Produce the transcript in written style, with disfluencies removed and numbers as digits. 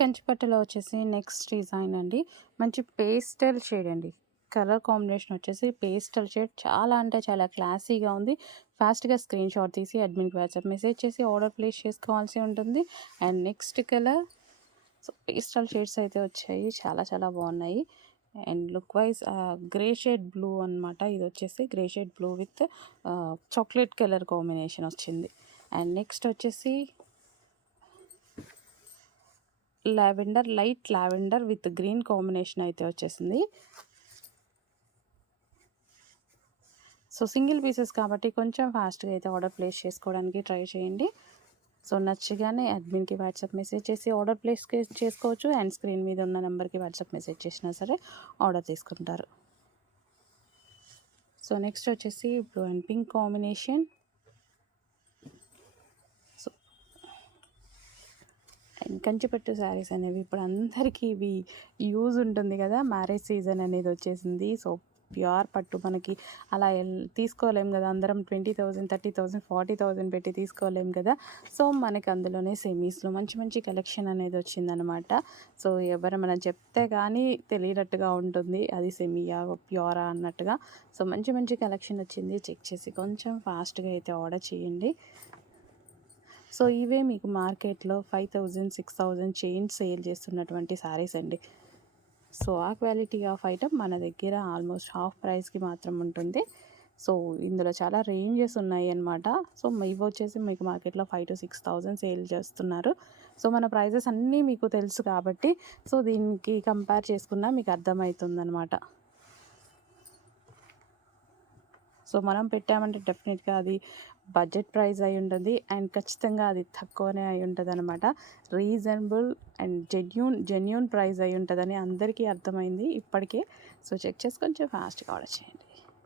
కంచిపట్టులో వచ్చేసి next design అండి. మంచి పేస్టల్ షేడ్ అండి. కలర్ కాంబినేషన్ వచ్చేసి పేస్టల్ షేడ్ చాలా అంటే చాలా క్లాసీగా ఉంది. ఫాస్ట్‌గా స్క్రీన్ షాట్ తీసి అడ్మిన్‌కి వాట్సాప్ మెసేజ్ చేసి ఆర్డర్ ప్లేస్ చేసుకోవాల్సి ఉంటుంది. And next colour pastel shades అయితే వచ్చాయి. చాలా చాలా బాగున్నాయి. And look wise grey shade blue అనమాట. ఇది వచ్చేసి grey shade blue with chocolate colour combination వచ్చింది. అండ్ నెక్స్ట్ వచ్చేసి light lavender with green combination అయితే వచ్చేసింది. సో సింగిల్ పీసెస్ కాబట్టి కొంచెం ఫాస్ట్గా అయితే ఆర్డర్ ప్లేస్ చేసుకోవడానికి ట్రై చేయండి. సో నచ్చగానే అడ్మిన్కి వాట్సాప్ మెసేజ్ చేసి ఆర్డర్ ప్లేస్ చేసుకోవచ్చు. అండ్ స్క్రీన్ మీద ఉన్న నెంబర్కి వాట్సాప్ మెసేజ్ చేసినా సరే ఆర్డర్ తీసుకుంటారు. సో నెక్స్ట్ వచ్చేసి blue and pink combination. And కంచిపట్టు శారీస్ అనేవి ఇప్పుడు అందరికీ ఇవి యూజ్ ఉంటుంది కదా. మ్యారేజ్ సీజన్ అనేది వచ్చేసింది. సో ప్యూర్ పట్టు మనకి అలా తీసుకోలేం కదా. అందరం 20,000 30,000 40,000 పెట్టి తీసుకోలేం కదా. సో మనకి అందులోనే సెమీస్లో మంచి మంచి కలెక్షన్ అనేది వచ్చిందనమాట. సో మనం చెప్తే కానీ తెలియనట్టుగా ఉంటుంది అది సెమీయా ప్యూరా అన్నట్టుగా. సో మంచి మంచి కలెక్షన్ వచ్చింది. చెక్ చేసి కొంచెం ఫాస్ట్గా అయితే ఆర్డర్ చేయండి. సో ఇవే మీకు మార్కెట్లో 5,000 6,000 చేంజ్ సేల్ చేస్తున్నటువంటి శారీస్ అండి. సో ఆ క్వాలిటీ ఆఫ్ ఐటమ్ మన దగ్గర ఆల్మోస్ట్ హాఫ్ ప్రైస్కి మాత్రం ఉంటుంది. సో ఇందులో చాలా రేంజెస్ ఉన్నాయి అన్నమాట. సో ఇవి వచ్చేసి మీకు మార్కెట్లో 5,000 to 6,000 సేల్ చేస్తున్నారు. సో మన ప్రైజెస్ అన్నీ మీకు తెలుసు కాబట్టి సో దీనికి కంపేర్ చేసుకున్నా మీకు అర్థమవుతుందన్నమాట. సో మనం పెట్టామంటే డెఫినెట్గా అది బడ్జెట్ ప్రైస్ అయి ఉంటుంది. అండ్ ఖచ్చితంగా అది తక్కువనే అయి ఉంటుంది అనమాట. రీజనబుల్ అండ్ జెన్యూన్ ప్రైస్ అయి ఉంటుందని అందరికీ అర్థమైంది ఇప్పటికే. సో చెక్ చేసి కొంచెం ఫాస్ట్గా ఆర్డర్ చేయండి.